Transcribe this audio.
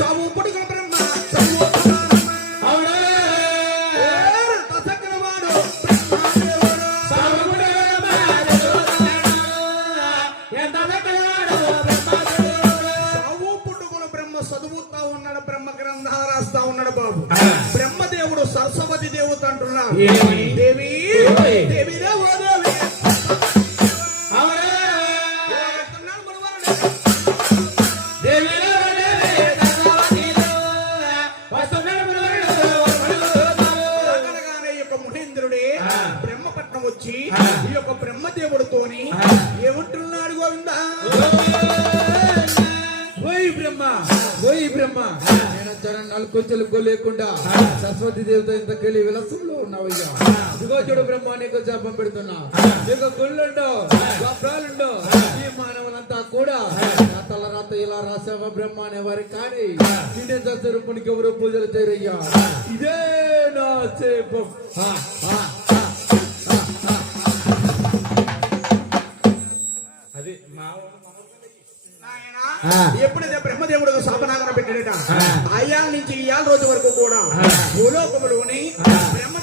సాగు పుట్టుకుల బ్రహ్మ చదువుతా ఉన్నాడు, బ్రహ్మ గ్రంథాలు రాస్తా ఉన్నాడు బాబు. బ్రహ్మదేవుడు సరస్వతి దేవత అంటున్నాడు. దేవి దేవి బ్రహ్మపట్నం వచ్చి ఈ యొక్క బ్రహ్మదేవుడితోని ఏమంటున్నాడు గోవిందా? ఓయ్ బ్రహ్మ, నేను జనం నలుకొంచెలు లేకుండా సరస్వతి దేవత ఇంతకెళ్ళి విలసంలో ఉన్నావయ్యా. ఇదిగో చూడు బ్రహ్మ, నీకు జపం పెడుతున్నా. నీకు గుళ్ళుండో గొప్పలుండో ఈ మానవులంతా కూడా నా తల రాత ఇలా రాసావా బ్రహ్మ అనేవారు. కానీ నిన్నే దశరూపునికి ఎవరు పూజలు చేయరయ్యా. ఇదే నా శాపం. అది ఎప్పుడైతే బ్రహ్మదేవుడు శాపనాగరం పెట్టాడట, అయ్యాల నుంచి ఇయాల రోజు వరకు కూడా భూలోకములోని బ్రహ్మ